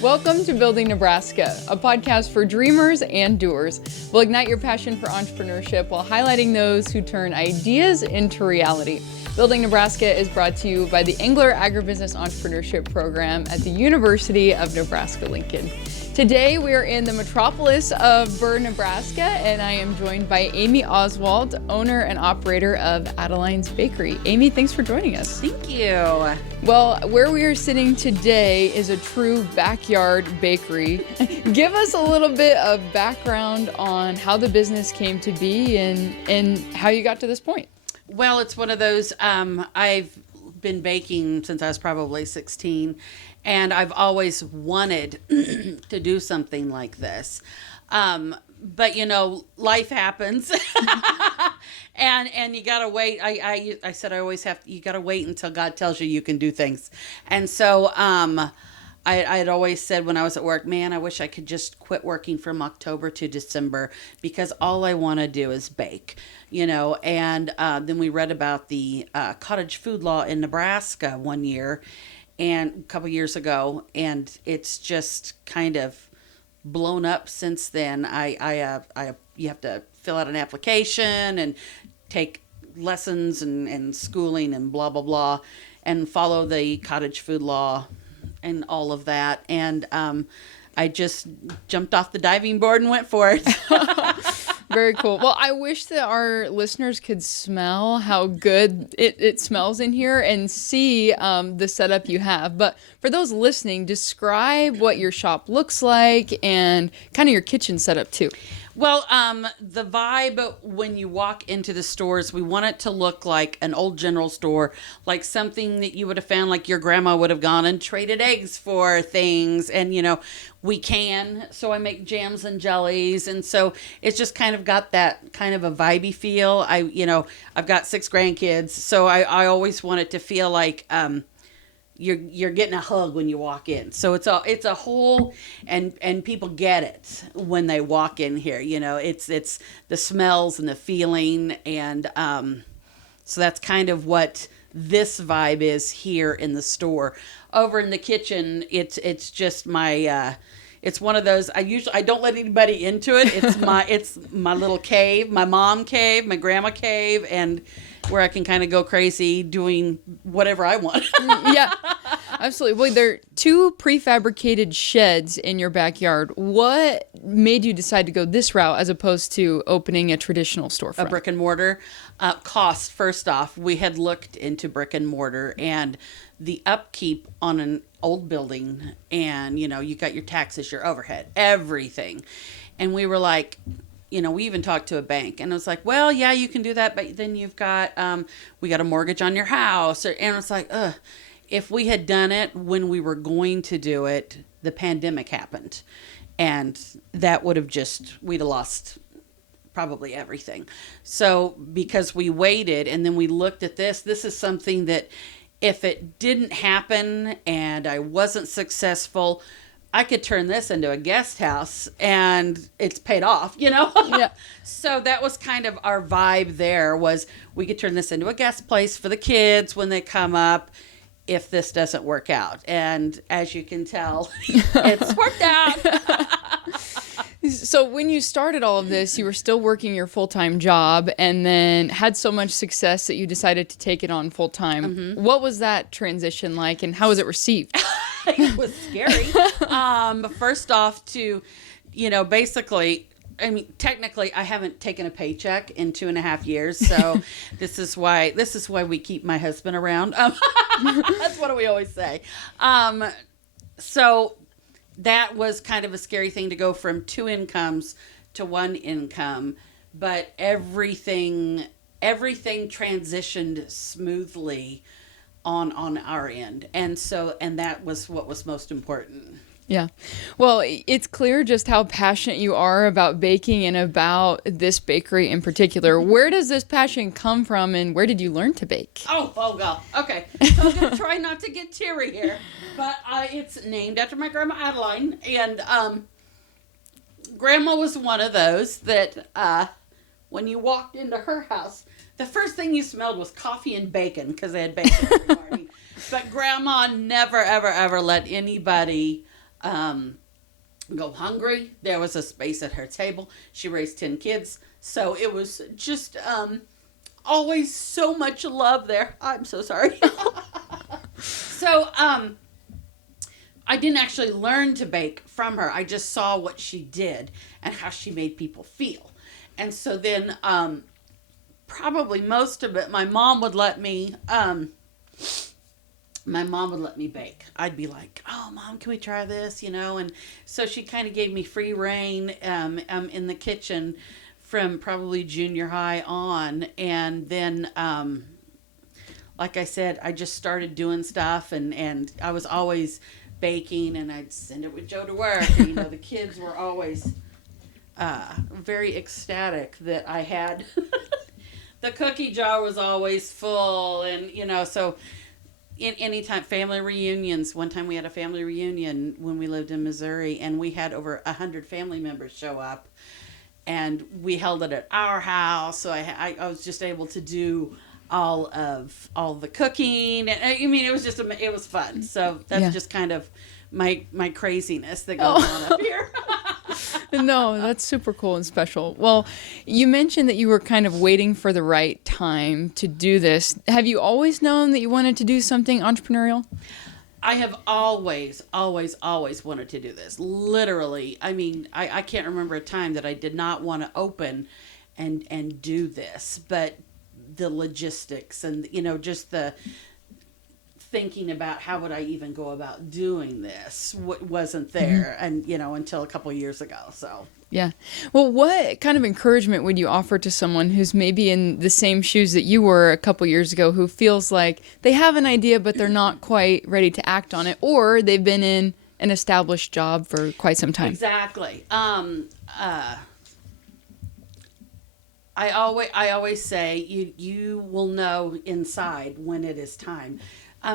Welcome to Building Nebraska, a podcast for dreamers and doers. We'll ignite your passion for entrepreneurship while highlighting those who turn ideas into reality. Building Nebraska is brought to you by the Engler Agribusiness Entrepreneurship Program at the University of Nebraska-Lincoln. Today we are in the metropolis of Burr, Nebraska, and I am joined by Amy Oswald, owner and operator of Adeline's Bakery. Amy, thanks for joining us. Thank you. Well, where we are sitting today is a true backyard bakery. Give us a little bit of background on how the business came to be and how you got to this point. Well, it's one of those, I've been baking since I was probably 16, and I've always wanted to do something like this. But you know, life happens. and you gotta wait. I said I always you gotta wait until God tells you can do things. And so I'd always said when I was at work, man, I wish I could just quit working from October to December because all I want to do is bake, you know. And then we read about the cottage food law in Nebraska one year and a couple years ago, and it's just kind of blown up since then. You have to fill out an application and take lessons and schooling and blah, blah, blah, and follow the cottage food law and all of that. And I just jumped off the diving board and went for it. Very cool. Well, I wish that our listeners could smell how good it smells in here and see the setup you have. But for those listening, describe what your shop looks like and kind of your kitchen setup too. Well, the vibe when you walk into the stores, we want it to look like an old general store, like something that you would have found, like your grandma would have gone and traded eggs for things. And, you know, we can. So I make jams and jellies. And so it's just kind of got that kind of a vibey feel. I've got 6 grandkids. So I always want it to feel like, you're getting a hug when you walk in. So it's a whole, and people get it when they walk in here. You know, it's the smells and the feeling, and so that's kind of what this vibe is here in the store. Over in the kitchen, it's just my it's one of those, I don't let anybody into it. It's my little cave, my mom cave, my grandma cave, and where I can kind of go crazy doing whatever I want. Yeah, absolutely. Well, there are 2 prefabricated sheds in your backyard. What made you decide to go this route as opposed to opening a traditional storefront? A brick and mortar. Cost, first off, we had looked into brick and mortar and the upkeep on an old building, and you know, you got your taxes, your overhead, everything. And we were like, you know, we even talked to a bank, and it was like, well, yeah, you can do that, but then you've got, we got a mortgage on your house. And it's like, if we had done it when we were going to do it, the pandemic happened. And that would have we'd have lost probably everything. So because we waited and then we looked at this is something that if it didn't happen and I wasn't successful, I could turn this into a guest house and it's paid off, you know? Yeah. So that was kind of our vibe there, was we could turn this into a guest place for the kids when they come up if this doesn't work out. And as you can tell, it's worked out. So when you started all of this, you were still working your full-time job and then had so much success that you decided to take it on full-time. Mm-hmm. What was that transition like and how was it received? It was scary. First off, basically, I mean, technically, I haven't taken a paycheck in 2.5 years. So this is why we keep my husband around. That's what we always say. So that was kind of a scary thing to go from 2 incomes to 1 income, but everything transitioned smoothly on our end. And that was what was most important. Yeah. Well, it's clear just how passionate you are about baking and about this bakery in particular. Where does this passion come from and where did you learn to bake? Oh God. Okay. So I'm going to try not to get teary here, but it's named after my grandma Adeline. And grandma was one of those that when you walked into her house, the first thing you smelled was coffee and bacon because they had bacon every morning. But grandma never, ever, ever let anybody go hungry. There was a space at her table. She raised 10 kids. So it was just always so much love there. I'm so sorry. So I didn't actually learn to bake from her. I just saw what she did and how she made people feel. And so then probably most of it, my mom would let me bake. I'd be like, "Oh, Mom, can we try this?" And so she kind of gave me free reign in the kitchen from probably junior high on. And then, like I said, I just started doing stuff, and I was always baking, and I'd send it with Joe to work. And, the kids were always very ecstatic that I had the cookie jar was always full, and so. In any time, family reunions. One time we had a family reunion when we lived in Missouri, and we had over 100 family members show up, and we held it at our house. So I was just able to do all the cooking, and I mean it was fun. So that's just kind of my craziness that goes on up here. No, that's super cool and special. Well, you mentioned that you were kind of waiting for the right time to do this. Have you always known that you wanted to do something entrepreneurial? I have always wanted to do this. Literally. I mean, I can't remember a time that I did not want to open and do this, but the logistics and, just the thinking about how would I even go about doing this wasn't there, and until a couple of years ago. So yeah. Well, what kind of encouragement would you offer to someone who's maybe in the same shoes that you were a couple years ago, who feels like they have an idea but they're not quite ready to act on it, or they've been in an established job for quite some time? Exactly. I always say you will know inside when it is time.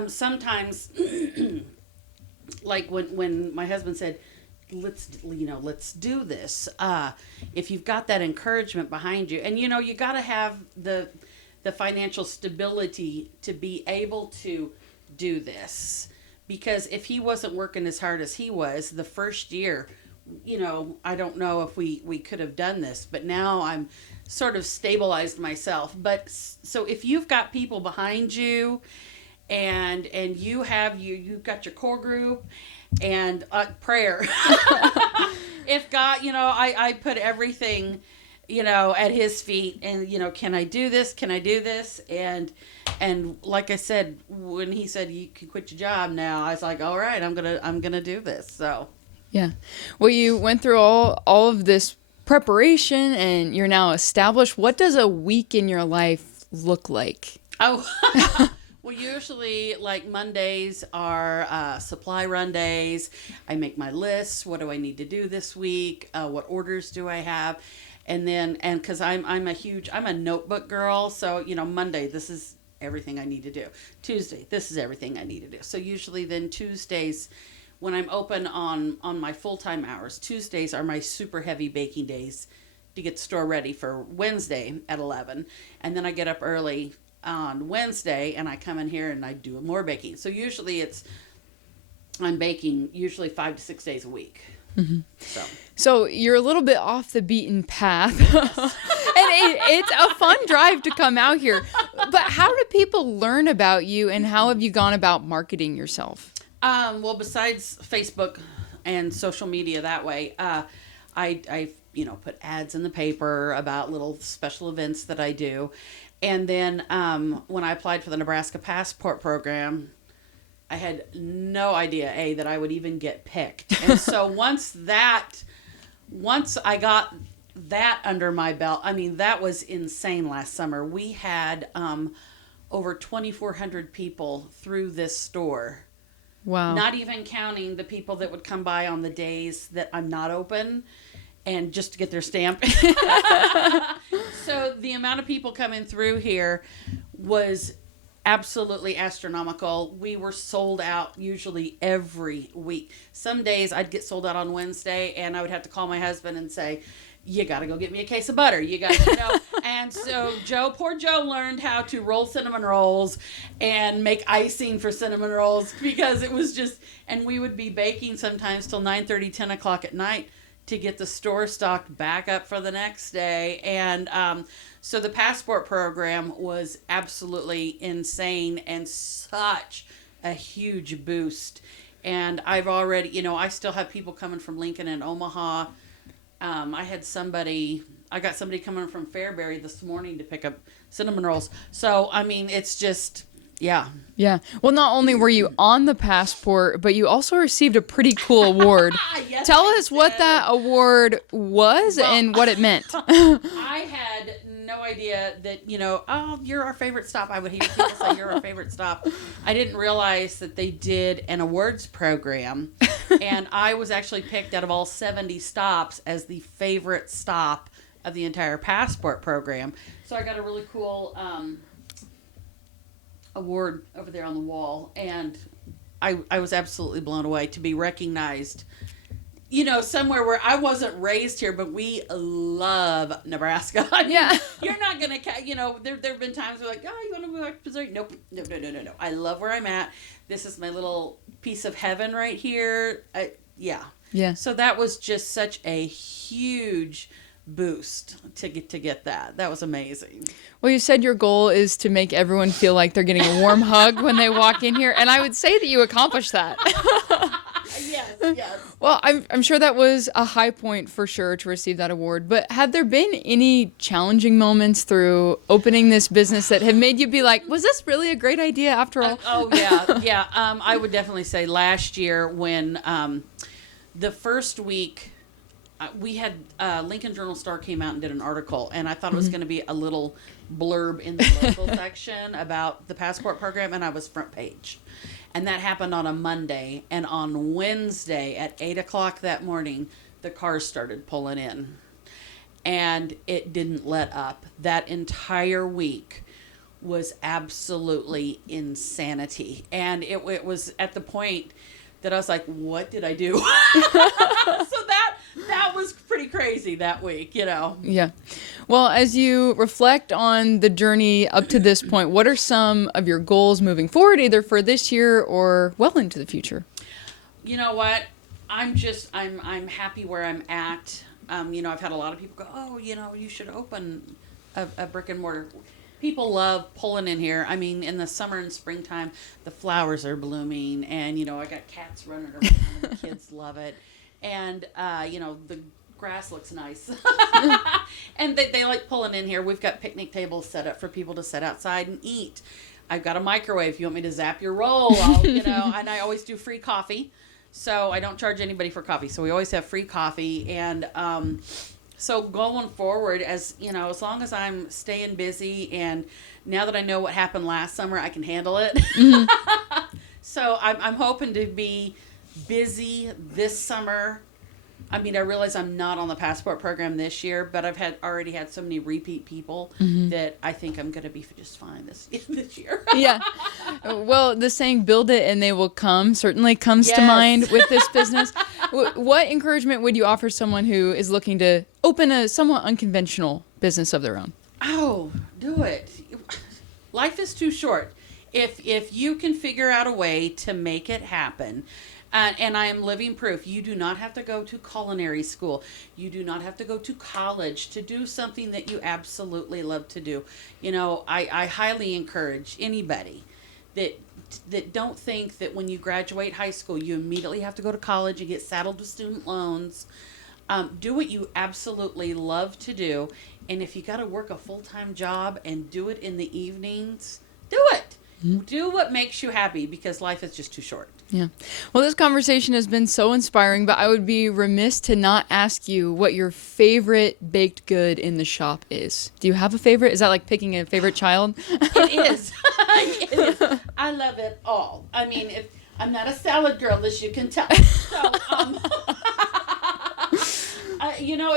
Sometimes, like when my husband said, let's do this. If you've got that encouragement behind you, and you got to have the financial stability to be able to do this, because if he wasn't working as hard as he was the first year, I don't know if we could have done this, but now I'm sort of stabilized myself. But so if you've got people behind you, and you've got your core group and prayer. If God, I put everything, at his feet, and can I do this? Can I do this? And like I said, when he said you can quit your job now, I was like, all right, I'm gonna do this. So yeah. Well, you went through all of this preparation, and you're now established. What does a week in your life look like? Oh. Well, usually, like, Mondays are supply run days. I make my lists. What do I need to do this week? What orders do I have? And then, because I'm a notebook girl. So, Monday, this is everything I need to do. Tuesday, this is everything I need to do. So usually then Tuesdays, when I'm open on my full-time hours, Tuesdays are my super heavy baking days to get the store ready for Wednesday at 11. And then I get up early on Wednesday, and I come in here and I do more baking. So usually I'm baking usually 5 to 6 days a week. Mm-hmm. So you're a little bit off the beaten path. And it's a fun drive to come out here. But how do people learn about you, and how have you gone about marketing yourself? Well, besides Facebook and social media that way, I put ads in the paper about little special events that I do. And then when I applied for the Nebraska Passport Program, I had no idea, that I would even get picked. And so once I got that under my belt, I mean, that was insane last summer. We had over 2,400 people through this store. Wow. Not even counting the people that would come by on the days that I'm not open, and just to get their stamp. So the amount of people coming through here was absolutely astronomical. We were sold out usually every week. Some days I'd get sold out on Wednesday, and I would have to call my husband and say, you got to go get me a case of butter. You got to. And so poor Joe learned how to roll cinnamon rolls and make icing for cinnamon rolls, because it was just, and we would be baking sometimes till 9:30, 10 o'clock at night to get the store stocked back up for the next day. And so the passport program was absolutely insane and such a huge boost. And I've already, I still have people coming from Lincoln and Omaha. I got somebody coming from Fairbury this morning to pick up cinnamon rolls. So, I mean, it's just, yeah. Yeah. Well, not only were you on the passport, but you also received a pretty cool award. Yes, Tell us what that award was and what it meant. I had no idea that, oh, you're our favorite stop. I would hear people say you're our favorite stop. I didn't realize that they did an awards program, and I was actually picked out of all 70 stops as the favorite stop of the entire passport program. So I got a really cool award over there on the wall, and I was absolutely blown away to be recognized, somewhere where I wasn't raised here, but we love Nebraska. I mean, yeah. You're not going to, there have been times where like, oh, you want to move back to Missouri? Nope. No. I love where I'm at. This is my little piece of heaven right here. Yeah. So that was just such a huge boost to get that. That was amazing. Well, you said your goal is to make everyone feel like they're getting a warm hug when they walk in here, and I would say that you accomplished that. Yes. Well, I'm sure that was a high point for sure to receive that award, but have there been any challenging moments through opening this business that have made you be like, was this really a great idea after all? Yeah. I would definitely say last year when the first week we had Lincoln Journal-Star came out and did an article, and I thought it was going to be a little blurb in the local section about the passport program, and I was front page. And that happened on a Monday, and on Wednesday at 8 o'clock that morning, the cars started pulling in. And it didn't let up. That entire week was absolutely insanity. And it was at the point that I was like, what did I do? So that was pretty crazy that week, Yeah. Well, as you reflect on the journey up to this point, what are some of your goals moving forward, either for this year or well into the future? You know what? I'm happy where I'm at. I've had a lot of people go, oh, you should open a brick and mortar. People love pulling in here. I mean, in the summer and springtime, the flowers are blooming, and, I got cats running around, and the kids love it. And, the grass looks nice. And they like pulling in here. We've got picnic tables set up for people to sit outside and eat. I've got a microwave. If you want me to zap your roll, and I always do free coffee. So I don't charge anybody for coffee. So we always have free coffee. And so going forward, as long as I'm staying busy, and now that I know what happened last summer, I can handle it. Mm-hmm. So I'm hoping to be busy this summer. I mean, I realize I'm not on the passport program this year, but I've already had so many repeat people that I think I'm going to be just fine this year. Yeah. Well, the saying, build it and they will come, certainly comes to mind with this business. What encouragement would you offer someone who is looking to open a somewhat unconventional business of their own? Oh, do it. Life is too short. If you can figure out a way to make it happen, and I am living proof, you do not have to go to culinary school. You do not have to go to college to do something that you absolutely love to do. I highly encourage anybody that don't think that when you graduate high school, you immediately have to go to college and get saddled with student loans. Do what you absolutely love to do. And if you got to work a full-time job and do it in the evenings, do it. Do what makes you happy, because life is just too short. Yeah. Well, this conversation has been so inspiring, but I would be remiss to not ask you what your favorite baked good in the shop is. Do you have a favorite? Is that like picking a favorite child? It is. It is. I love it all. I mean, I'm not a salad girl, as you can tell. So,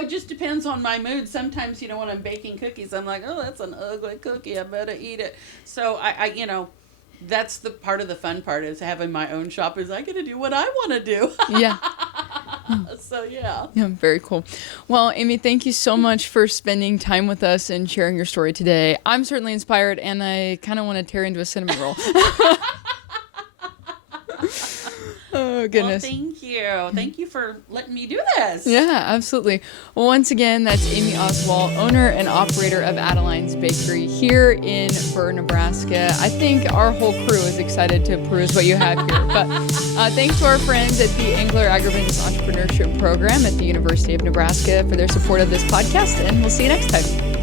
it just depends on my mood. Sometimes, when I'm baking cookies, I'm like, oh, that's an ugly cookie. I better eat it. So that's the part of the fun part, is having my own shop, is I get to do what I want to do. Yeah. So, yeah. Yeah, very cool. Well, Amy, thank you so much for spending time with us and sharing your story today. I'm certainly inspired, and I kind of want to tear into a cinnamon roll. Oh, goodness. Well, thank you. Thank you for letting me do this. Yeah, absolutely. Well, once again, that's Amy Oswald, owner and operator of Adeline's Bakery here in Burr, Nebraska. I think our whole crew is excited to peruse what you have here. But thanks to our friends at the Angler Agribusiness Entrepreneurship Program at the University of Nebraska for their support of this podcast, and we'll see you next time.